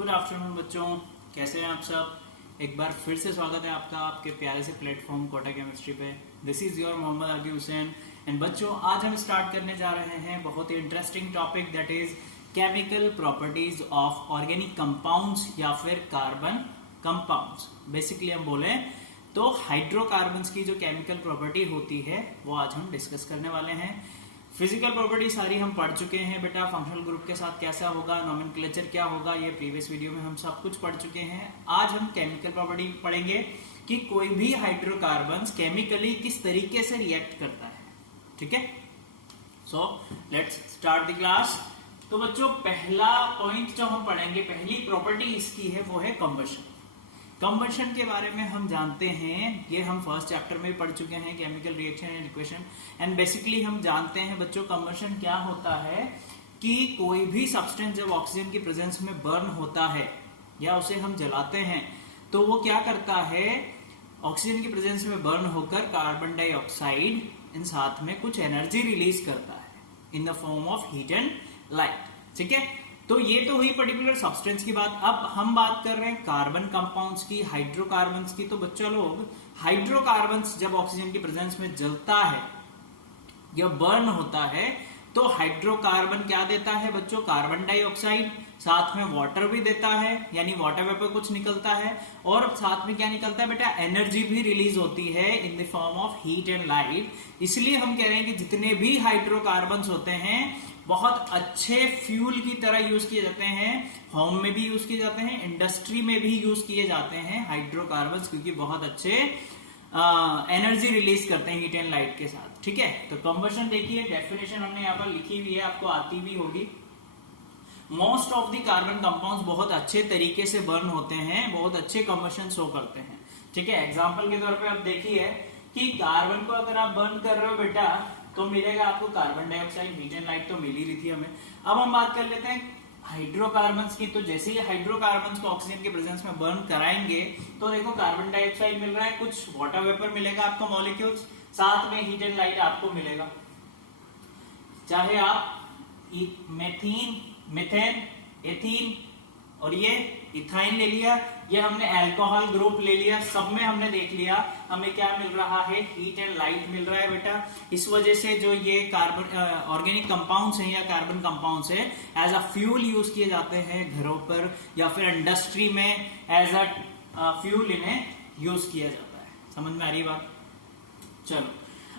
Good afternoon बच्चों, कैसे हैं आप सब। एक बार फिर से स्वागत है आपका आपके प्यारे से प्लेटफॉर्म कोटा केमिस्ट्री पे। This is your Mohammad Aqib Hussain and बच्चों, आज हम स्टार्ट करने जा रहे हैं बहुत ही interesting topic, that is chemical properties of organic compounds या फिर कार्बन कंपाउंड्स। बेसिकली हम बोले तो हाइड्रोकार्बन्स की जो केमिकल प्रॉपर्टी होती है वो आज हम डिस्कस करने वाले हैं। फिजिकल प्रॉपर्टी सारी हम पढ़ चुके हैं बेटा, फंक्शनल ग्रुप के साथ कैसा होगा, नोमेनक्लेचर क्या होगा, ये प्रीवियस वीडियो में हम सब कुछ पढ़ चुके हैं। आज हम केमिकल प्रॉपर्टी पढ़ेंगे कि कोई भी हाइड्रोकार्बन्स केमिकली किस तरीके से रिएक्ट करता है। ठीक है, so let's start the class. तो बच्चों, पहला पॉइंट जो हम पढ़ेंगे, पहली प्रॉपर्टी इसकी है वो है कंबशन। कंबशन के बारे में हम जानते हैं, ये हम फर्स्ट चैप्टर में पढ़ चुके हैं, chemical reaction and equation. And basically हम जानते हैं बच्चों, कंबशन क्या होता है कि कोई भी सब्सटेंस जब ऑक्सीजन की प्रेजेंस में बर्न होता है या उसे हम जलाते हैं तो वो क्या करता है, ऑक्सीजन की प्रेजेंस में बर्न होकर कार्बन डाइऑक्साइड इन साथ में कुछ एनर्जी रिलीज करता है in the form of heat and light. ठीक है, तो ये तो हुई पर्टिकुलर सब्सटेंस की बात। अब हम बात कर रहे हैं कार्बन कंपाउंड्स की, हाइड्रोकार्बन्स की। तो बच्चों लोग, हाइड्रोकार्बन्स जब ऑक्सीजन की प्रेजेंस में जलता है या बर्न होता है तो हाइड्रोकार्बन क्या देता है बच्चों, कार्बन डाइऑक्साइड, साथ में वाटर भी देता है, यानी वाटर वेपर कुछ निकलता है, और साथ में क्या निकलता है बेटा, एनर्जी भी रिलीज होती है in the form of heat and light. इसलिए हम कह रहे हैं कि जितने भी हाइड्रोकार्बन्स होते हैं बहुत अच्छे फ्यूल की तरह यूज किए जाते हैं, होम में भी यूज किए जाते हैं, इंडस्ट्री में भी यूज किए जाते हैं हाइड्रोकार्बन्स, क्योंकि बहुत अच्छे एनर्जी रिलीज करते हैं हीट एंड लाइट के साथ। ठीक है, तो कंबशन देखिए, डेफिनेशन हमने यहाँ पर लिखी हुई है, आपको आती भी होगी। Most of the carbon compounds बहुत अच्छे तरीके से बर्न होते हैं, बहुत अच्छे कंबशन शो करते हैं। ठीक है, एग्जांपल के तौर पे आप देखिए कि कार्बन को अगर आप बर्न कर रहे हो बेटा तो मिलेगा आपको carbon dioxide, heat and light तो मिल ही रही थी हमें। अब हम बात कर लेते हैं हाइड्रोकार्बन्स की। तो जैसे ही हाइड्रोकार्बन्स को ऑक्सीजन के प्रेजेंस में बर्न कराएंगे तो देखो कार्बन डाइऑक्साइड मिल रहा है, कुछ वाटर वेपर मिलेगा आपको, मॉलिक्यूल्स, साथ में हीट एंड लाइट आपको मिलेगा। चाहे आप मेथीन, मीथेन, एथीन और ये इथाइन ले लिया, ये हमने अल्कोहल ग्रुप ले लिया, सब में हमने देख लिया हमें क्या मिल रहा है, हीट एंड लाइट मिल रहा है बेटा। इस वजह से जो ये कार्बन ऑर्गेनिक कंपाउंड्स हैं या कार्बन कंपाउंड्स है एज अ फ्यूल यूज किए जाते हैं घरों पर या फिर इंडस्ट्री में एज अ फ्यूल इन्हें यूज किया जाता है। समझ में आ रही बात। चलो,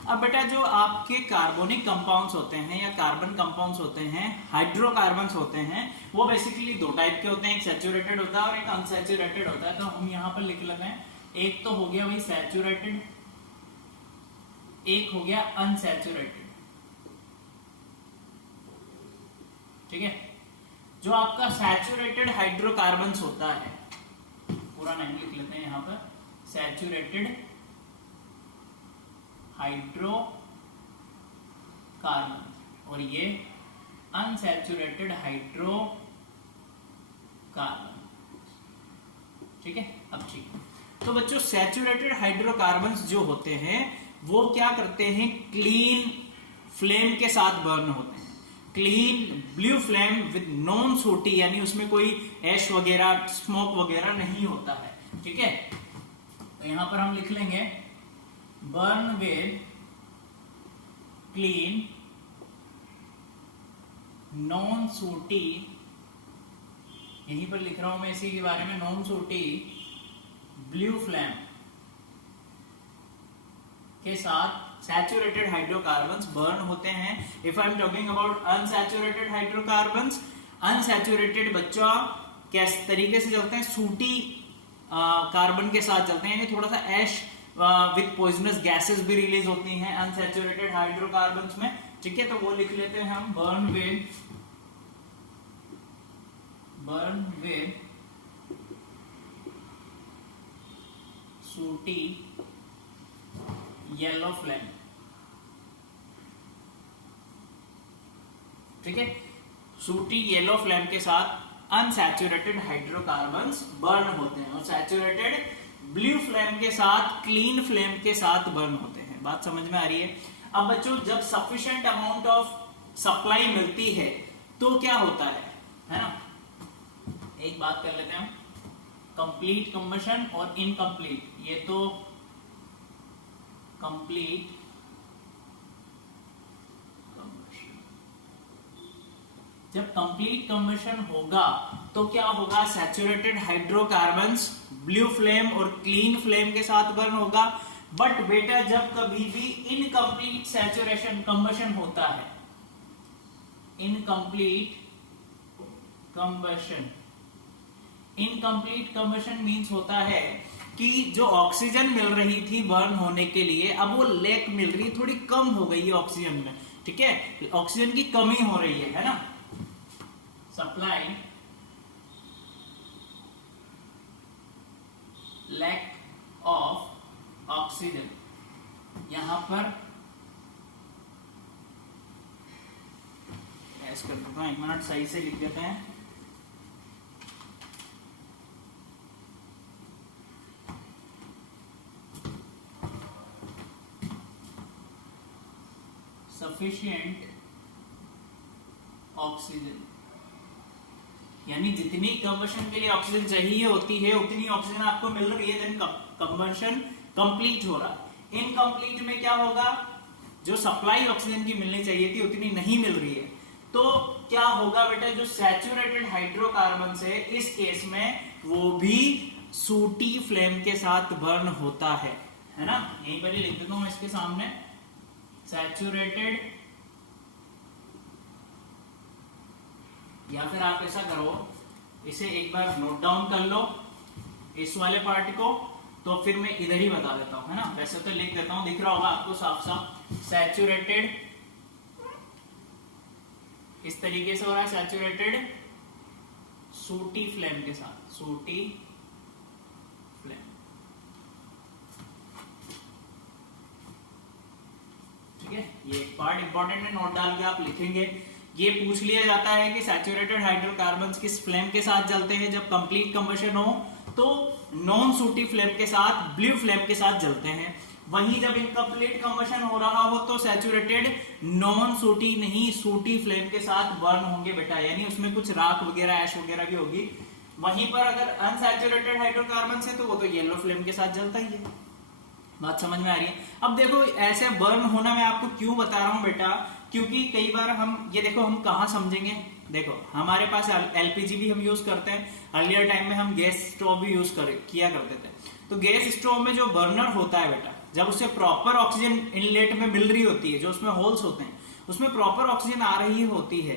अब बेटा जो आपके कार्बोनिक कंपाउंड्स होते हैं या कार्बन कंपाउंड्स होते हैं, हाइड्रोकार्बन्स होते हैं, वो बेसिकली दो टाइप के होते हैं, एक सैचुरेटेड होता है और एक अनसैचुरेटेड होता है। तो हम यहां पर लिख लेते हैं, एक तो हो गया वही सैचुरेटेड, एक हो गया अनसैचुरेटेड। ठीक है, जो आपका सैचुरेटेड हाइड्रोकार्बन्स होता है, पूरा नाम लिख लेते हैं यहां पर, सैचुरेटेड हाइड्रोकार्बन, और ये अनसैचुरेटेड हाइड्रोकार्बन। ठीक है, अब ठीक है। तो बच्चों, सैचुरेटेड हाइड्रोकार्बन्स जो होते हैं वो क्या करते हैं, क्लीन फ्लेम के साथ बर्न होते हैं, clean blue flame with non sooty, यानी उसमें कोई ऐश वगैरह, स्मोक वगैरह नहीं होता है। ठीक है, तो यहां पर हम लिख लेंगे burn with clean non sooty, यहीं पर लिख रहा हूं मैं इसी के बारे में, नॉन सूटी ब्लू फ्लेम के साथ सैचुरेटेड हाइड्रोकार्बन्स बर्न होते हैं। If I am talking about unsaturated hydrocarbons, unsaturated बच्चों किस तरीके से चलते हैं, सूटी कार्बन के साथ चलते हैं, यानी थोड़ा सा ऐश विद पॉइजनस गैसेस भी रिलीज होती हैं अनसैचुरेटेड हाइड्रोकार्बन्स में। ठीक है, तो वो लिख लेते हैं हम, बर्न विद सूटी येलो फ्लेम। ठीक है, सूटी येलो फ्लेम के साथ अनसैचुरेटेड हाइड्रोकार्बन्स बर्न होते हैं और सैचुरेटेड ब्लू फ्लेम के साथ, क्लीन फ्लेम के साथ बर्न होते हैं। बात समझ में आ रही है। अब बच्चों, जब सफिशिएंट अमाउंट ऑफ सप्लाई मिलती है तो क्या होता है ना, एक बात कर लेते हैं हम, कंप्लीट कंबशन और इनकम्प्लीट। ये तो कंप्लीट कंबशन, जब कंप्लीट कंबशन होगा तो क्या होगा, सैचुरेटेड हाइड्रोकार्बन्स ब्लू फ्लेम और क्लीन फ्लेम के साथ बर्न होगा। बट बेटा जब कभी भी इनकम्प्लीट सैचुरेशन कंबशन होता है, incomplete combustion, incomplete combustion means होता है कि जो ऑक्सीजन मिल रही थी बर्न होने के लिए, अब वो लैक मिल रही है, थोड़ी कम हो गई है ऑक्सीजन में, ठीक है, ऑक्सीजन की कमी हो रही है ना, सप्लाई लैक ऑफ ऑक्सीजन। यहां पर ऐसे कर देता हूं, एक मिनट सही से लिख देते हैं। सफिशिएंट ऑक्सीजन, यानी जितनी कंबशन के लिए ऑक्सीजन चाहिए होती है उतनी ऑक्सीजन आपको मिल रही है, देन कंबशन कंप्लीट हो रहा है। इनकम्प्लीट में क्या होगा, जो सप्लाई ऑक्सीजन की मिलनी चाहिए थी उतनी नहीं मिल रही है, तो क्या होगा बेटा, जो सैचुरेटेड हाइड्रोकार्बन है इस केस में वो भी सूटी फ्लेम के साथ बर्न होता है ना। यहीं पर लिख देता हूं इसके सामने, सैचुरेटेड, या फिर आप ऐसा करो, इसे एक बार नोट डाउन कर लो इस वाले पार्ट को, तो फिर मैं इधर ही बता देता हूं, है ना। वैसे तो लिख देता हूं, दिख रहा होगा आपको साफ साफ, सैचुरेटेड इस तरीके से हो रहा है, सैचुरेटेड सूटी फ्लेम के साथ, सूटी फ्लेम, ठीक है। ये पार्ट इंपॉर्टेंट है, नोट डाल के आप लिखेंगे। ये पूछ लिया जाता है कि सैचुरेटेड हाइड्रोकार्बन्स किस फ्लेम के साथ जलते हैं जब कंप्लीट कंबशन हो, तो नॉन सूटी फ्लेम के साथ, ब्लू फ्लेम के साथ जलते हैं। वहीं जब इनकम्प्लीट कंबशन हो रहा हो तो सैचुरेटेड नॉन सूटी नहीं, सूटी फ्लेम के साथ बर्न होंगे बेटा, यानी उसमें कुछ राख वगैरह, ऐश वगैरह भी होगी। वहीं पर अगर अनसैचुरेटेड हाइड्रोकार्बन है तो वो तो येलो फ्लेम के साथ जलता ही है। बात समझ में आ रही है। अब देखो ऐसे बर्न होना मैं आपको क्यों बता रहा हूं बेटा, क्योंकि कई बार हम ये देखो हम कहाँ समझेंगे, देखो हमारे पास एलपीजी भी हम यूज करते हैं, अर्लियर टाइम में हम गैस स्टोव भी यूज किया करते थे। तो गैस स्टोव में जो बर्नर होता है बेटा, जब उसे प्रॉपर ऑक्सीजन इनलेट में मिल रही होती है, जो उसमें होल्स होते हैं उसमें प्रॉपर ऑक्सीजन आ रही होती है,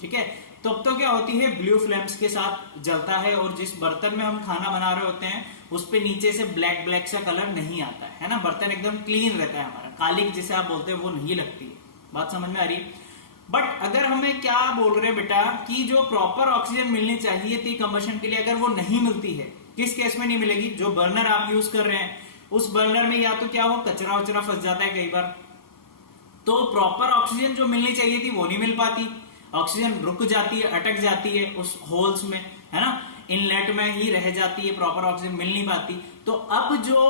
ठीक है, तो अब तो क्या होती है, ब्लू फ्लेम्स के साथ जलता है। और जिस बर्तन में हम खाना बना रहे होते हैं उस पे नीचे से ब्लैक ब्लैक सा कलर नहीं आता है ना, बर्तन एकदम क्लीन रहता है हमारा, कालिक जिसे आप बोलते हैं वो नहीं लगती है। बात समझ में आ रही है। बट अगर हमें क्या बोल रहे हैं बेटा कि जो प्रॉपर ऑक्सीजन मिलनी चाहिए थी कंबशन के लिए, अगर वो नहीं मिलती है, किस केस में नहीं मिलेगी, जो बर्नर आप यूज कर रहे हैं उस बर्नर में या तो क्या हो, कचरा वचरा फंस जाता है कई बार, तो प्रॉपर ऑक्सीजन जो मिलनी चाहिए थी वो नहीं मिल पाती, ऑक्सीजन रुक जाती है, अटक जाती है उस होल्स में, है ना, इनलेट में ही रह जाती है, प्रॉपर ऑक्सीजन मिल नहीं पाती। तो अब जो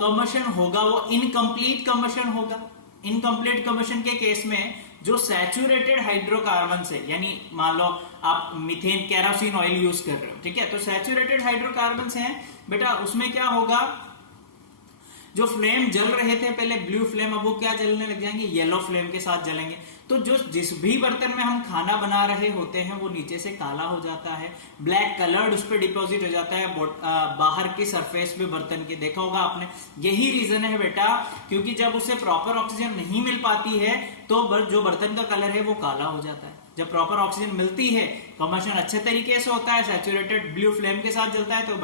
कंबशन होगा वो इनकम्प्लीट कंबशन होगा। इनकम्प्लीट कंबशन के केस में जो सैचुरेटेड हाइड्रोकार्बन है, यानी मान लो आप मीथेन, केरोसिन ऑयल यूज कर रहे हो, ठीक है, तो सैचुरेटेड हाइड्रोकार्बन हैं बेटा, उसमें क्या होगा, जो फ्लेम जल रहे थे पहले ब्लू फ्लेम, अब वो क्या जलने लग जाएंगे, येलो फ्लेम के साथ जलेंगे। तो जो जिस भी बर्तन में हम खाना बना रहे होते हैं वो नीचे से काला हो जाता है, ब्लैक कलर्ड उस पर डिपॉजिट हो जाता है बाहर की सरफेस पे बर्तन के, देखा होगा आपने। यही रीजन है बेटा, क्योंकि जब उसे प्रॉपर ऑक्सीजन नहीं मिल पाती है तो जो बर्तन का कलर है वो काला हो जाता है। जब प्रॉपर ऑक्सीजन मिलती है, कंबशन अच्छे तरीके से होता है, सैचुरेटेड ब्लू फ्लेम के साथ जलता है, तो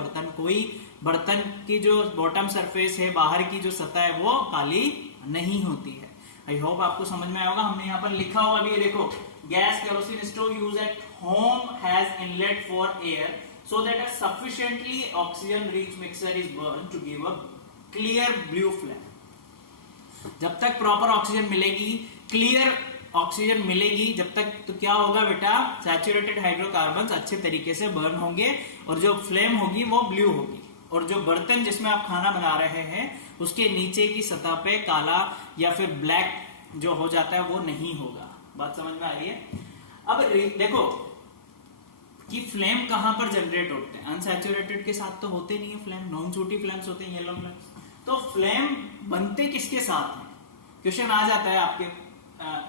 बर्तन की जो बॉटम सरफेस है, बाहर की जो सतह है वो काली नहीं होती है। आई होप आपको समझ में आया होगा। हमने यहाँ पर लिखा हुआ भी देखो, gas kerosene stove use at home has inlet for air so that a sufficiently oxygen rich mixture is burn to give a clear blue flame. जब तक प्रॉपर ऑक्सीजन मिलेगी, क्लियर ऑक्सीजन मिलेगी, जब तक, तो क्या होगा बेटा, सैचुरेटेड हाइड्रोकार्बन्स अच्छे तरीके से बर्न होंगे और जो फ्लेम होगी वो ब्लू होगी, और जो बर्तन जिसमें आप खाना बना रहे हैं उसके नीचे की सतह पे काला या फिर ब्लैक जो हो जाता है वो नहीं होगा। बात समझ में आ रही है। अब देखो कि फ्लेम कहां पर जनरेट होते हैं। अनसैचुरेटेड के साथ तो होते नहीं है फ्लेम, नॉन शूटी फ्लेम्स होते हैं, येलो फ्लेम्स। तो फ्लेम बनते किसके साथ हैं? क्वेश्चन आ जाता है आपके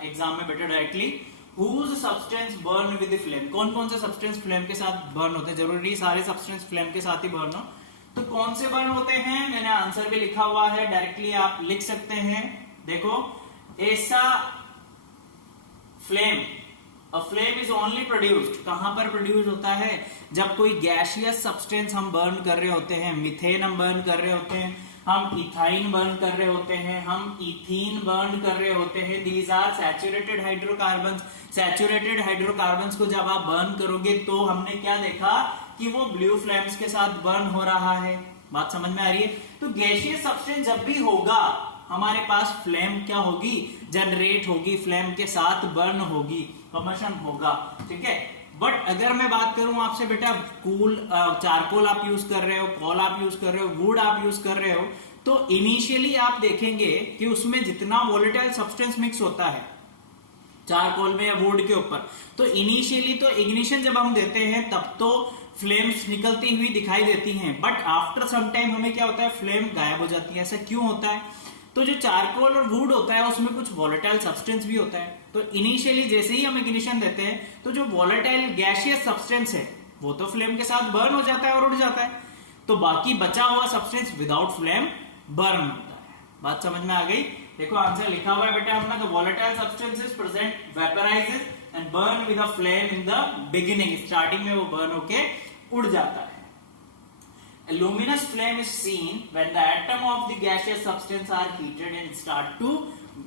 एग्जाम में बेटा directly, whose substance burn with the flame. कौन कौन से सब्सटेंस फ्लेम के साथ बर्न होते हैं? जरूरी सारे सब्सटेंस फ्लेम के साथ ही बर्न हो, तो कौन से बर्न होते हैं? मैंने आंसर भी लिखा हुआ है, डायरेक्टली आप लिख सकते हैं। देखो, ऐसा flame, a flame is only produced, कहां पर प्रोड्यूस होता है? जब कोई गैसियस सब्सटेंस हम बर्न कर रहे होते हैं, मीथेन हम बर्न कर रहे होते हैं, हम इथाइन बर्न कर रहे होते हैं, हम इथीन बर्न कर रहे होते हैं। These are saturated hydrocarbons. Saturated hydrocarbons को जब आप बर्न करोगे तो हमने क्या देखा कि वो ब्लू फ्लेम्स के साथ बर्न हो रहा है। बात समझ में आ रही है? तो गैसियस सब्सटेंस जब भी होगा हमारे पास फ्लेम क्या होगी? जनरेट होगी, फ्लेम के साथ बर्न होगी, कम्बशन होगा, ठीक है। बट अगर मैं बात करूं आपसे बेटा, चारकोल आप यूज कर रहे हो, कोल आप यूज कर रहे हो, वुड आप यूज कर रहे हो, तो इनिशियली आप देखेंगे कि उसमें जितना वोलेटाइल सब्सटेंस मिक्स होता है चारकोल में या वुड के ऊपर, तो इनिशियली तो इग्निशन जब हम देते हैं तब तो फ्लेम्स निकलती हुई दिखाई देती हैं, बट आफ्टर सम टाइम हमें क्या होता है? फ्लेम गायब हो जाती है। ऐसा क्यों होता है? तो जो चारकोल और वुड होता है उसमें कुछ वोलेटाइल सब्सटेंस भी होता है, तो इनिशियली जैसे ही हम इग्निशन देते हैं तो जो वोलेटाइल गैसियस सब्सटेंस है वो तो फ्लेम के साथ बर्न हो जाता है और उड़ जाता है, तो बाकी बचा हुआ सब्सटेंस विदाउट फ्लेम बर्न होता है। बात समझ में आ गई? देखो आंसर लिखा हुआ है बेटा अपना, the volatile substances present vaporises and burn with a flame in the beginning. Starting में वो बर्न होके उड़ जाता है। A luminous flame is seen when the atom of the gaseous substance are heated and start to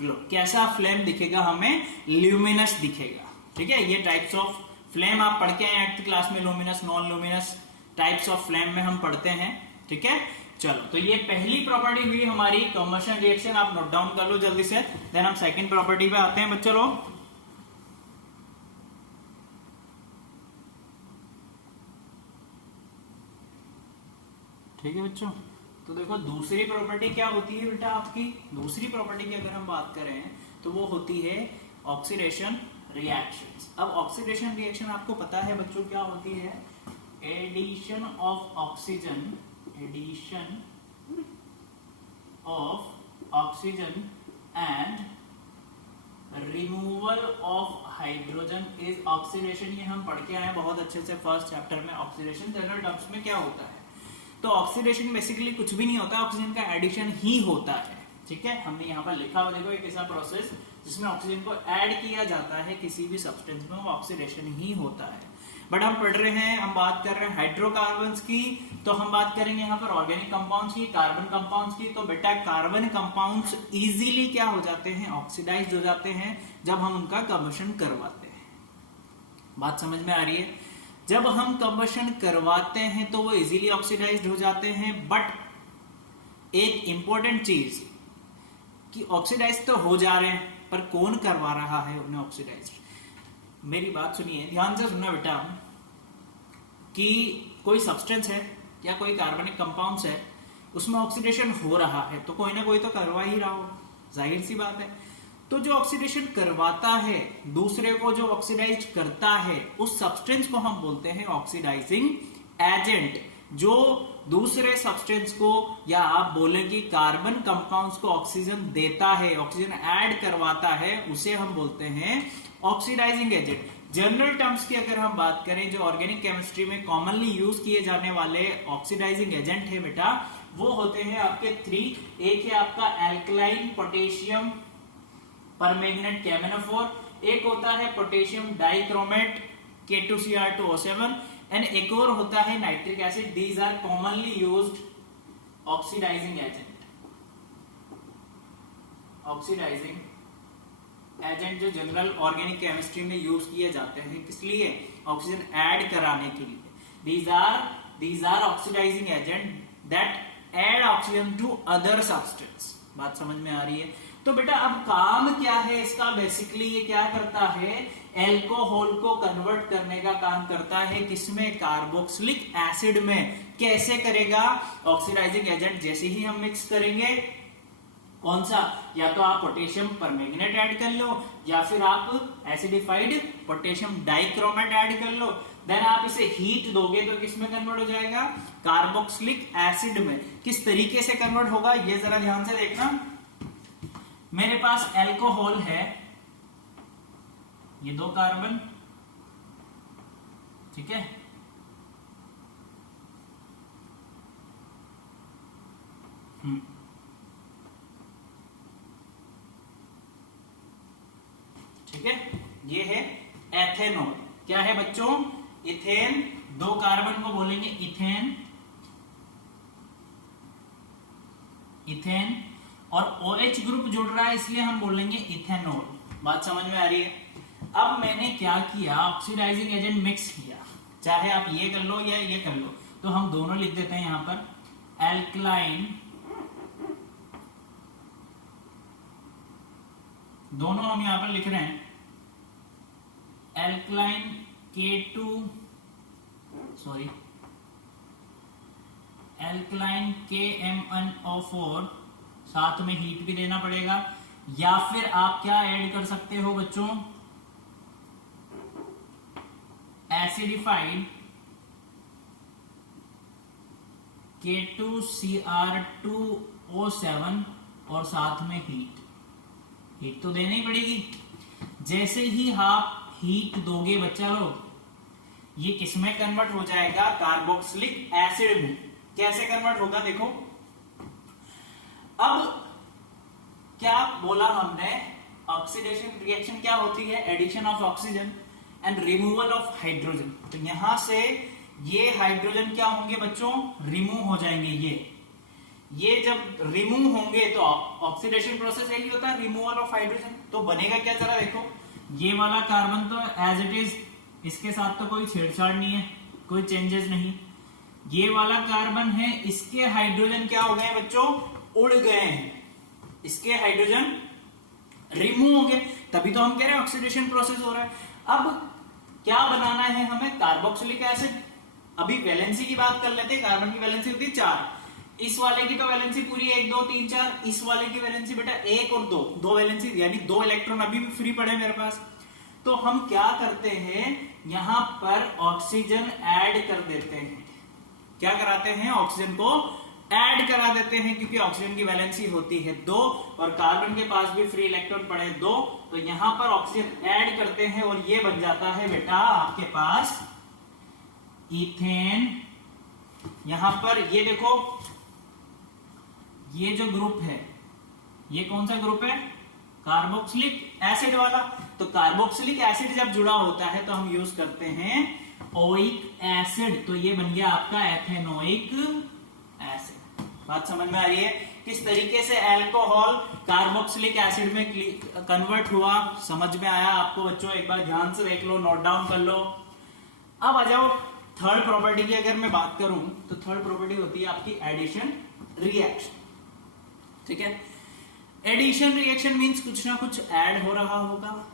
glow. कैसा flame दिखेगा हमें? Luminous दिखेगा, ठीक है। ये टाइप्स ऑफ फ्लेम आप पढ़ के आए 8th क्लास में, luminous, non luminous types of flame में हम पढ़ते हैं, ठीक है। चलो, तो ये पहली प्रॉपर्टी हुई हमारी कम्बशन रिएक्शन, आप नोट डाउन कर लो जल्दी से। देन हम सेकंड प्रॉपर्टी पे आते हैं बच्चों लोग। ठीक है बच्चों, तो देखो दूसरी प्रॉपर्टी क्या होती है बेटा आपकी? दूसरी प्रॉपर्टी की अगर हम बात करें तो वो होती है ऑक्सीडेशन रिएक्शंस। अब ऑक्सीडेशन रिएक्शन आपको पता है बच्चों क्या होती है? Addition of oxygen, addition of oxygen and removal of hydrogen is oxidation. ये हम पढ़ के आए बहुत अच्छे से फर्स्ट चैप्टर में। ऑक्सीडेशन जनरल टर्म्स में क्या होता है? तो ऑक्सीडेशन बेसिकली कुछ भी नहीं होता, ऑक्सीजन का एडिशन ही होता है, ठीक है। हमने यहाँ पर लिखा हुआ देखो एक ऐसा प्रोसेस जिसमें ऑक्सीजन को ऐड किया जाता है किसी भी सब्सटेंस में, वो ऑक्सीडेशन ही होता है। बट हम पढ़ रहे हैं, हम बात कर रहे हैं हाइड्रोकार्बन्स की, तो हम बात करेंगे यहाँ पर ऑर्गेनिक कंपाउंड्स की, कार्बन कंपाउंड्स की। तो बेटा कार्बन कंपाउंड्स इजीली क्या हो जाते हैं? ऑक्सीडाइज्ड हो जाते हैं जब हम उनका कंबशन करवाते हैं। बात समझ में आ रही है? जब हम कंबशन करवाते हैं तो वो इजीली ऑक्सीडाइज्ड हो जाते हैं, बट एक इंपॉर्टेंट चीज कि ऑक्सीडाइज तो हो जा रहे हैं, पर कौन करवा रहा है उन्हें ऑक्सीडाइज्ड? मेरी बात सुनिए, ध्यान से सुनना बेटा, कि कोई सब्सटेंस है या कोई कार्बनिक कंपाउंड्स है, उसमें ऑक्सीडेशन हो रहा है तो कोई ना कोई तो करवा ही रहा हो, जाहिर सी बात है। तो जो ऑक्सीडेशन करवाता है, दूसरे को जो ऑक्सीडाइज करता है, उस सब्सटेंस को हम बोलते हैं ऑक्सीडाइजिंग एजेंट। जो दूसरे सब्सटेंस को, या आप बोलें कि कार्बन कंपाउंड्स को ऑक्सीजन देता है, ऑक्सीजन ऐड करवाता है, उसे हम बोलते हैं ऑक्सीडाइजिंग एजेंट। जनरल टर्म्स की अगर हम बात करें, जो ऑर्गेनिक केमिस्ट्री में कॉमनली यूज किए जाने वाले ऑक्सीडाइजिंग एजेंट है बेटा, वो होते हैं आपके 3। एक है आपका एल्कलाइन पोटेशियम परमैंगनेट KMnO4, एक होता है पोटेशियम डाइक्रोमेट K2Cr2O7, एंड एक और होता है nitric acid. These are commonly used oxidising agent. Oxidising agent जो जनरल ऑर्गेनिक केमिस्ट्री में यूज किए जाते हैं, किस लिए? ऑक्सीजन ऐड कराने के लिए। These are oxidising agent that add oxygen to other substance. बात समझ में आ रही है? तो बेटा अब काम क्या है इसका? बेसिकली ये क्या करता है? एल्कोहल को कन्वर्ट करने का काम करता है, किसमें? कार्बोक्सिलिक एसिड में। कैसे करेगा? ऑक्सीडाइजिंग एजेंट जैसे ही हम मिक्स करेंगे, कौन सा? या तो आप पोटेशियम परमैंगनेट ऐड कर लो, या फिर आप एसिडिफाइड पोटेशियम डाइक्रोमेट ऐड कर लो, देन आप इसे हीट दोगे तो किस में कन्वर्ट हो जाएगा, कार्बोक्सिलिक एसिड में। किस तरीके से कन्वर्ट होगा ये जरा ध्यान से देखना। मेरे पास अल्कोहल है, ये 2 कार्बन, ठीक है, ठीक है, ये है एथेनॉल। क्या है बच्चों, इथेन, 2 कार्बन को बोलेंगे इथेन, इथेन, और OH ग्रुप जुड़ रहा है इसलिए हम बोलेंगे इथेनॉल। बात समझ में आ रही है। अब मैंने क्या किया, ऑक्सीडाइजिंग एजेंट मिक्स किया, चाहे आप ये कर लो या ये कर लो, तो हम दोनों लिख देते हैं यहां पर एल्कलाइन, दोनों हम यहां पर लिख रहे हैं alkaline K2, sorry alkaline KMnO4, साथ में हीट भी देना पड़ेगा। या फिर आप क्या ऐड कर सकते हो बच्चों, एसिडिफाइड K2Cr2O7 और साथ में हीट तो देनी ही पड़ेगी। जैसे ही आप हीट दोगे बच्चा लोग, ये किसमें कन्वर्ट हो जाएगा, कार्बोक्सिलिक एसिड में। कैसे कन्वर्ट होगा देखो, अब क्या बोला हमने, ऑक्सीडेशन रिएक्शन क्या होती है, addition of oxygen and removal of hydrogen. तो यहां से ये हाइड्रोजन क्या होंगे बच्चों, रिमूव हो जाएंगे। ये जब रिमूव होंगे तो ऑक्सीडेशन प्रोसेस यही होता है, रिमूवल ऑफ हाइड्रोजन। तो बनेगा क्या जरा देखो, ये वाला कार्बन तो एज इट इज, इसके साथ तो कोई छेड़छाड़ नहीं है, कोई चेंजेस नहीं। ये वाला कार्बन है, इसके हाइड्रोजन क्या हो गए बच्चों, उड़ गए हैं, इसके हाइड्रोजन रिमूव हो गए, तभी तो हम कह रहे हैं ऑक्सीडेशन प्रोसेस हो रहा है। अब क्या बनाना है हमें, कार्बोक्सिलिक एसिड। अभी वैलेंसी की बात कर लेते हैं, कार्बन की वैलेंसी होती है 4, इस वाले की तो वैलेंसी पूरी 1 2 3 4, इस वाले की वैलेंसी बेटा 1 और 2, 2 वैलेंसी यानी 2 इलेक्ट्रॉन अभी भी फ्री पड़े मेरे पास। तो हम क्या करते हैं, यहां पर ऑक्सीजन ऐड कर देते हैं। क्या कराते हैं, ऑक्सीजन को ऐड करा देते हैं, क्योंकि ऑक्सीजन की वैलेंसी होती है 2 और कार्बन के पास भी फ्री इलेक्ट्रॉन पड़े 2, तो यहां पर ऑक्सीजन ऐड करते हैं और ये बन जाता है बेटा आपके पास इथेन। यहां पर ये देखो, ये जो ग्रुप है, ये कौन सा ग्रुप है, कार्बोक्सिलिक एसिड वाला। तो कार्बोक्सिलिक एसिड जब जुड़ा होता है तो हम यूज करते हैं ओइक एसिड, तो ये बन गया आपका एथेनोइक एसिड। बात समझ में आ रही है, किस तरीके से अल्कोहल कार्बोक्सिलिक एसिड में कन्वर्ट हुआ, समझ में आया आपको बच्चों, एक बार ध्यान से देख लो, नोट डाउन कर लो। अब आ जाओ थर्ड प्रॉपर्टी की अगर मैं बात करूं, तो थर्ड प्रॉपर्टी होती है आपकी एडिशन रिएक्शन, ठीक है। एडिशन रिएक्शन मींस कुछ ना कुछ ऐड हो रहा होगा,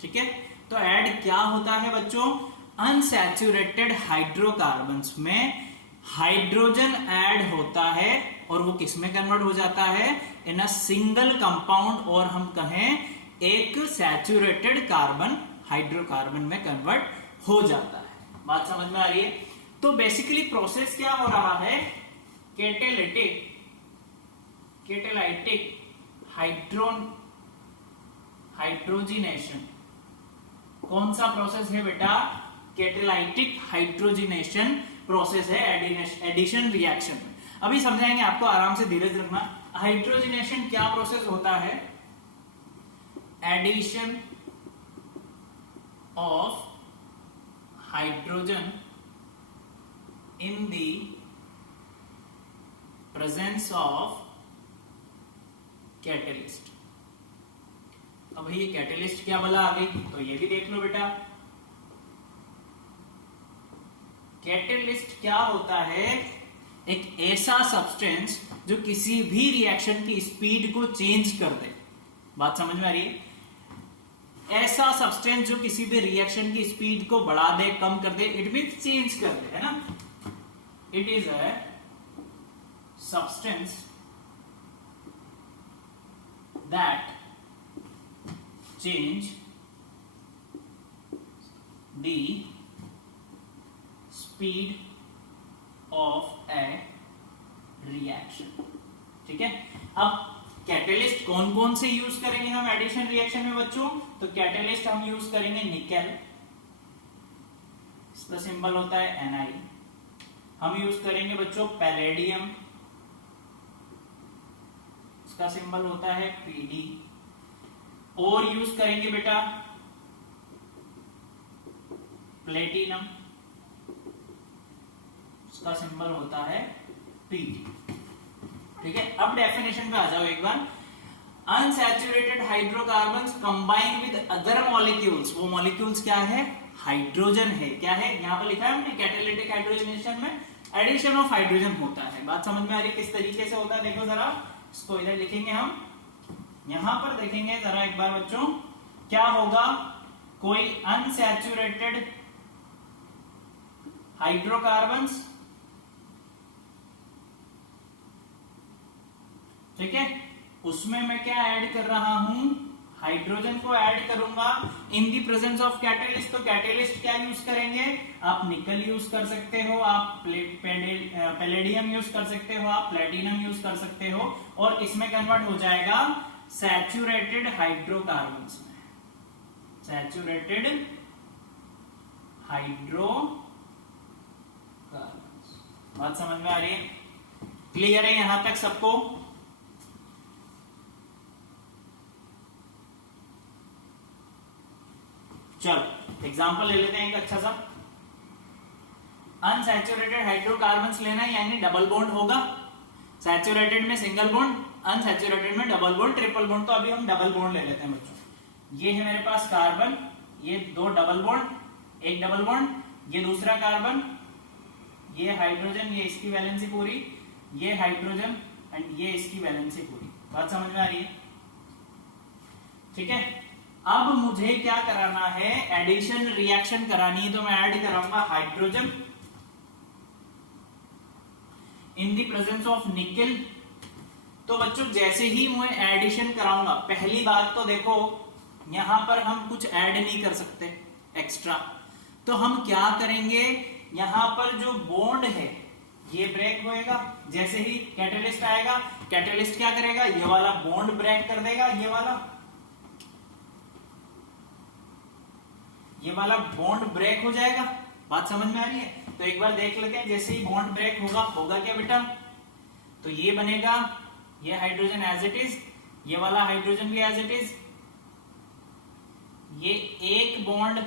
ठीक है। तो ऐड क्या होता है बच्चों, अनसैचुरेटेड हाइड्रोकार्बन्स में हाइड्रोजन ऐड होता है और वो किसमें कन्वर्ट हो जाता है, इन अ सिंगल कंपाउंड, और हम कहें एक सैचुरेटेड कार्बन हाइड्रोकार्बन में कन्वर्ट हो जाता है। बात समझ में आ रही है। तो बेसिकली प्रोसेस क्या हो रहा है, कैटालाइटिक हाइड्रोजिनेशन। कौन सा प्रोसेस है बेटा, कैटालाइटिक हाइड्रोजिनेशन प्रोसेस है एडिशन रिएक्शन में। अभी समझाएंगे आपको, आराम से धीरज रखना। हाइड्रोजिनेशन क्या प्रोसेस होता है, addition of hydrogen in the presence of catalyst. अब ये कैटेलिस्ट क्या बोला आ गई, तो ये भी देख लो बेटा। कैटेलिस्ट क्या होता है, एक ऐसा सब्सटेंस जो किसी भी रिएक्शन की स्पीड को चेंज कर दे। बात समझ में आ रही है, ऐसा सब्सटेंस जो किसी भी रिएक्शन की स्पीड को बढ़ा दे, कम कर दे, इट मींस चेंज कर दे, है ना। It is a substance that change the speed of a reaction। ठीक है, अब कैटेलिस्ट कौन कौन से यूज करेंगे हम एडिशन रिएक्शन में बच्चों? तो कैटेलिस्ट हम यूज करेंगे निकेल, इसका सिंबल होता है Ni। हम यूज करेंगे बच्चों पैलेडियम, इसका सिंबल होता है Pd। और यूज करेंगे बेटा प्लेटिनम, उसका सिंबल होता है Pg। ठीक है, अब डेफिनेशन पे आ जाओ एक बार। Unsaturated hydrocarbons combine with other molecules, वो मॉलिक्यूल्स क्या है? हाइड्रोजन है। क्या है यहां पर लिखा है हमने? कैटालिटिक हाइड्रोजनेशन में एडिशन ऑफ हाइड्रोजन होता है। बात समझ में आ रही है किस तरीके से होता है? देखो जरा, इसको इधर लिखेंगे हम, यहां पर देखेंगे जरा एक बार बच्चों, क्या होगा? कोई अनसैचुरेटेड हाइड्रोकार्बन्स, ठीक है, उसमें मैं क्या ऐड कर रहा हूं? हाइड्रोजन को ऐड करूंगा इन दी प्रेजेंस ऑफ कैटेलिस्ट। तो कैटेलिस्ट क्या यूज करेंगे? आप निकल यूज कर सकते हो, आप पैलेडियम यूज कर सकते हो, आप प्लेटिनम यूज कर सकते हो, और इसमें कन्वर्ट हो जाएगा सैचुरेटेड हाइड्रोकार्बन्स में, सैचुरेटेड हाइड्रोकार्बन्स। बात समझ में आ रही है? क्लियर है यहां तक सबको? चलो एग्जांपल ले लेते हैं एक अच्छा सा। अनसैचुरेटेड हाइड्रोकार्बन्स लेना है, यानी डबल बॉन्ड होगा। सैचुरेटेड में सिंगल बॉन्ड, अनसैचुरेटेड में डबल बॉन्ड, ट्रिपल बॉन्ड। तो अभी हम डबल बॉन्ड ले लेते हैं बच्चों। ये है मेरे पास कार्बन, ये दो डबल बॉन्ड, एक डबल बॉन्ड, ये दूसरा कार्बन, ये हाइड्रोजन, ये इसकी वैलेंसी पूरी, ये हाइड्रोजन एंड ये इसकी वैलेंसी पूरी। बात समझ में आ रही है? ठीक है, अब मुझे क्या कराना है? एडिशन रिएक्शन करानी है, तो मैं ऐड कराऊंगा hydrogen in the presence of nickel. तो बच्चों जैसे ही मैं एडिशन कराऊंगा, पहली बात तो देखो यहां पर हम कुछ ऐड नहीं कर सकते एक्स्ट्रा, तो हम क्या करेंगे? यहां पर जो बॉन्ड है ये ब्रेक होएगा। जैसे ही कैटेलिस्ट आएगा, कैटेलिस्ट क्या करेगा? ये वाला बॉन्ड ब्रेक कर देगा, ये वाला बॉन्ड ब्रेक हो जाएगा। बात समझ में आ रही है? तो एक बार देख लेते हैं, जैसे ही बॉन्ड ब्रेक होगा क्या बेटा? तो ये बनेगा, ये हाइड्रोजन एज इट इज, ये वाला हाइड्रोजन भी एज इट इज, ये एक बॉन्ड,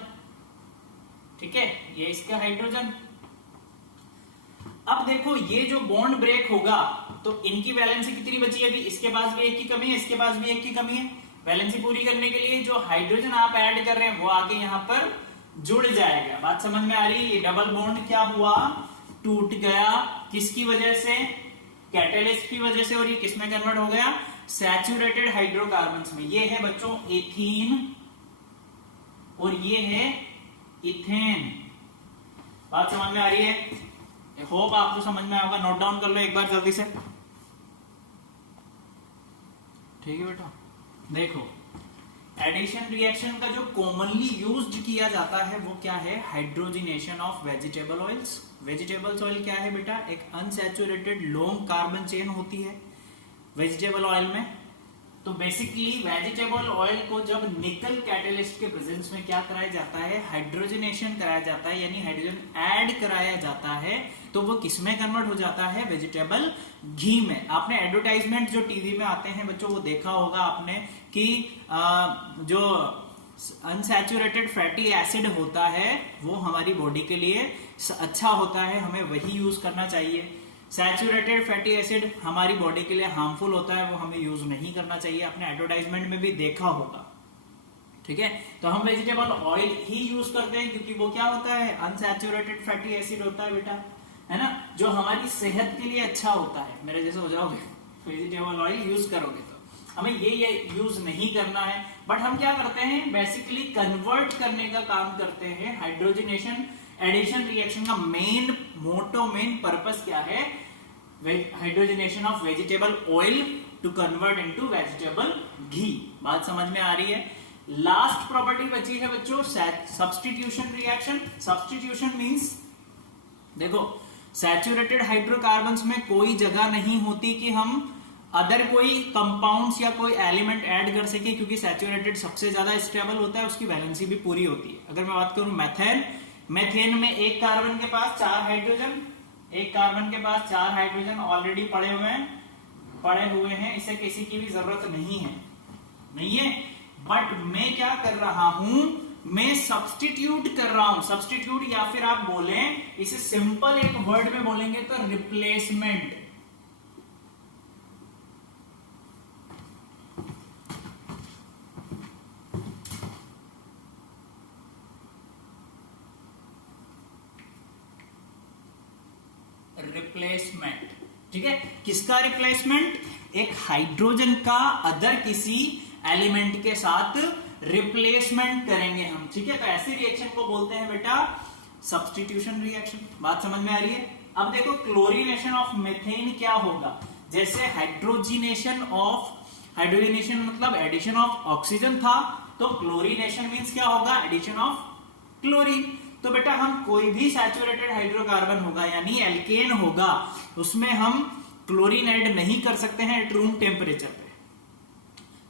ठीक है, ये इसका हाइड्रोजन। अब देखो ये जो बॉन्ड ब्रेक होगा तो इनकी वैलेंसी कितनी बची है? अभी इसके पास भी एक की कमी है, इसके पास भी एक की कमी है। वैलेंसी पूरी करने के लिए जो हाइड्रोजन आप ऐड कर रहे हैं वो आके यहां पर जुड़ जाएगा। बात समझ में आ रही है? ये डबल बॉन्ड क्या हुआ? टूट गया। किसकी वजह से? कैटेलिस्ट की वजह से। और ये किसमें कन्वर्ट हो गया? सैचुरेटेड हाइड्रोकार्बन्स में। ये है बच्चों एथीन और ये है इथेन। बात समझ में आ रही है? होप आपको समझ में आएगा। नोट डाउन कर लो एक बार जल्दी से। ठीक है बेटा, देखो एडिशन रिएक्शन का जो कॉमनली यूज्ड किया जाता है वो क्या है? Hydrogenation of vegetable oils. Vegetables oil क्या है बेटा? एक अनसैचुरेटेड लॉन्ग कार्बन चेन होती है वेजिटेबल ऑयल में। तो बेसिकली वेजिटेबल ऑयल को जब निकल कैटेलिस्ट के प्रेजेंस में क्या कराया जाता है? हाइड्रोजनेशन कराया जाता है, यानी हाइड्रोजन ऐड कराया जाता है। तो वो किसमें कन्वर्ट हो जाता है? वेजिटेबल घी में। आपने एडवर्टाइजमेंट जो टीवी में आते हैं बच्चों वो देखा होगा आपने कि जो अनसैचुरेटेड फैटी एसिड होता है वो हमारी बॉडी के लिए अच्छा होता है, हमें वही यूज करना चाहिए। सैचुरेटेड फैटी एसिड हमारी बॉडी के लिए हार्मफुल होता है, वो हमें यूज नहीं करना चाहिए। आपने एडवर्टाइजमेंट में भी देखा होगा। ठीक है, तो हम वेजिटेबल ऑयल ही यूज करते हैं क्योंकि वो क्या होता है? अनसैचुरेटेड फैटी एसिड होता है बेटा, है ना, जो हमारी सेहत के लिए अच्छा होता है। मेरे जैसे हो जाओगे वेजिटेबल ऑयल यूज करोगे तो हमें ये यूज नहीं करना है। बट हम क्या करते हैं? बेसिकली कन्वर्ट करने का काम करते हैं। हाइड्रोजनेशन एडिशन रिएक्शन का मेन मोटो, मेन पर्पस क्या है? Hydrogenation of vegetable oil to convert into vegetable ghee. बात समझ में आ रही है? लास्ट प्रॉपर्टी बची है बच्चों सब्स्टिट्यूशन रिएक्शन। सब्स्टिट्यूशन मींस देखो सैचुरेटेड हाइड्रोकार्बन्स में कोई जगह नहीं होती कि हम अदर कोई कंपाउंड्स या कोई एलिमेंट ऐड कर सके, क्योंकि सैचुरेटेड सबसे ज्यादा स्टेबल होता है, उसकी वैलेंसी भी पूरी होती है। अगर मैं बात करूं मेथेन, मेथेन में एक कार्बन के पास 4 हाइड्रोजन, एक कार्बन के पास 4 हाइड्रोजन ऑलरेडी पड़े हुए हैं, इसे किसी की भी जरूरत नहीं है। बट मैं क्या कर रहा हूं, मैं सब्स्टिट्यूट कर रहा हूं। सब्स्टिट्यूट या फिर आप बोलें इसे सिंपल एक वर्ड में बोलेंगे तो रिप्लेसमेंट। रिप्लेसमेंट, ठीक है। किसका रिप्लेसमेंट? एक हाइड्रोजन का अदर किसी एलिमेंट के साथ रिप्लेसमेंट करेंगे हम, ठीक है। तो ऐसी रिएक्शन को बोलते हैं बेटा सब्स्टिट्यूशन रिएक्शन। बात समझ में आ रही है? अब देखो क्लोरीनेशन ऑफ मेथेन क्या होगा। जैसे हाइड्रोजिनेशन मतलब एडिशन ऑफ ऑक्सीजन था, तो क्लोरीनेशन मींस क्या होगा? Addition of chlorine. तो बेटा हम कोई भी सैचुरेटेड हाइड्रोकार्बन होगा यानी एल्केन होगा, उसमें हम क्लोरीन ऐड नहीं कर सकते हैं एट रूम टेम्परेचर पे।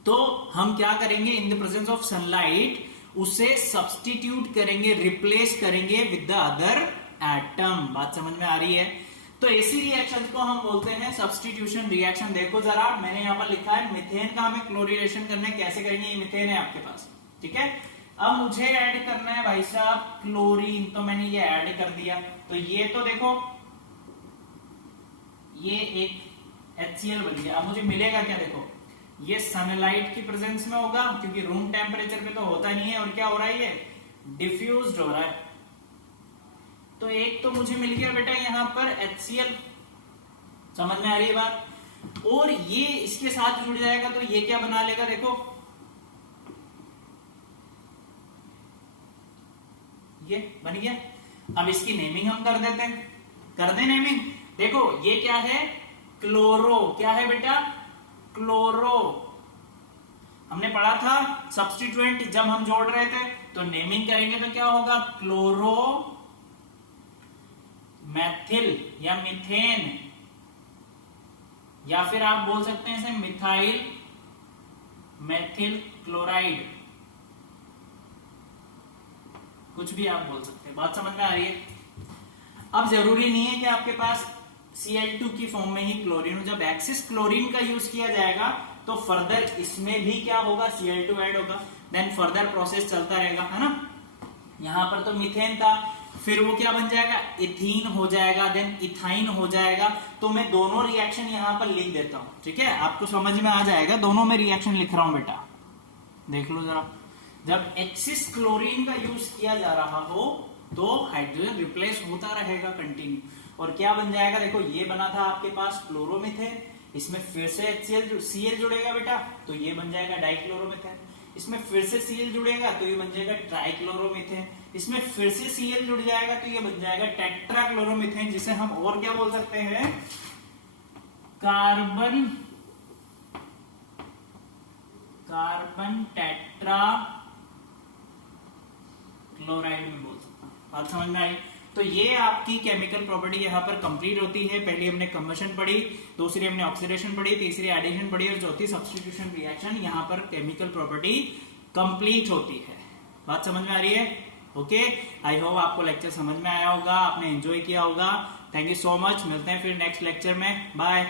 तो हम क्या करेंगे? In the presence of sunlight उसे सब्स्टिट्यूट करेंगे, रिप्लेस करेंगे विद द अदर एटम। बात समझ में आ रही है? तो ऐसी रिएक्शन को हम बोलते हैं सब्स्टिट्यूशन रिएक्शन। देखो जरा, मैंने यहां पर लिखा है मिथेन का हमें क्लोरीनेशन करना है। कैसे करेंगे? ये मिथेन है आपके पास, ठीक है। अब मुझे ऐड करना है भाई साहब क्लोरीन, तो मैंने ये ऐड कर दिया। तो ये तो देखो ये एक HCl बन गया। अब मुझे मिलेगा क्या? देखो ये सनलाइट की प्रेजेंस में होगा, क्योंकि रूम टेम्परेचर पे तो होता नहीं है। और क्या हो रहा है? ये डिफ्यूज्ड हो रहा है। तो एक तो मुझे मिल गया बेटा यहां पर HCl। समझ में आ रही है बात? और ये इसके साथ जुड़ जाएगा तो ये क्या बना लेगा? देखो ये बन गया। अब इसकी नेमिंग हम कर देते हैं, कर दे नेमिंग। देखो ये क्या है? क्लोरो। क्या है बेटा? क्लोरो। हमने पढ़ा था सब्स्टिट्यूएंट जब हम जोड़ रहे थे, तो नेमिंग करेंगे तो क्या होगा? क्लोरो मैथिल या मिथेन, या फिर आप बोल सकते हैं इसे मिथाइल मैथिल क्लोराइड, कुछ भी आप बोल सकते हैं। बात समझ में आ रही है? अब जरूरी नहीं है कि आपके पास Cl2 की फॉर्म में ही क्लोरीन हो। जब एक्सिस क्लोरीन का यूज किया जाएगा तो फर्दर इसमें भी क्या होगा? Cl2 ऐड होगा। देन फर्दर प्रोसेस चलता रहेगा, है ना। यहां पर तो मीथेन था, फिर वो क्या बन जाएगा? इथीन हो जाएगा, देन इथाइन हो जाएगा। तो मैं दोनों रिएक्शन यहां पर लिख देता हूं, ठीक है। आपको समझ में आ जाएगा। दोनों में रिएक्शन लिख रहा हूं बेटा, देख लो जरा। जब एक्सिस क्लोरीन का यूज किया जा रहा हो तो हाइड्रोजन रिप्लेस होता रहेगा कंटिन्यू। और क्या बन जाएगा? देखो ये बना था आपके पास क्लोरोमीथेन, इसमें फिर से Cl जुड़ेगा बेटा, तो ये बन जाएगा डाइक्लोरोमीथेन। इसमें फिर से Cl जुड़ेगा तो ये बन जाएगा ट्राइक्लोरोमीथेन। इसमें फिर से Cl जुड़ जाएगा तो ये बन जाएगा टेट्राक्लोरोमीथेन, जिसे हम और क्या बोल सकते हैं? कार्बन टेट्रा क्लोराइड में बोल सकता हूं। बात समझ में आई? तो ये आपकी केमिकल प्रॉपर्टी यहाँ पर कंप्लीट होती है। पहली हमने कंबशन पढ़ी, दूसरी हमने ऑक्सीडेशन पढ़ी, तीसरी एडिशन पढ़ी और चौथी सब्स्टिट्यूशन रिएक्शन। यहाँ पर केमिकल प्रॉपर्टी कंप्लीट होती है। बात समझ में आ रही है? ओके, आई होप आपको लेक्चर समझ में आया होगा, आपने एंजॉय किया होगा। Thank you so much. मिलते हैं फिर नेक्स्ट लेक्चर में। बाय।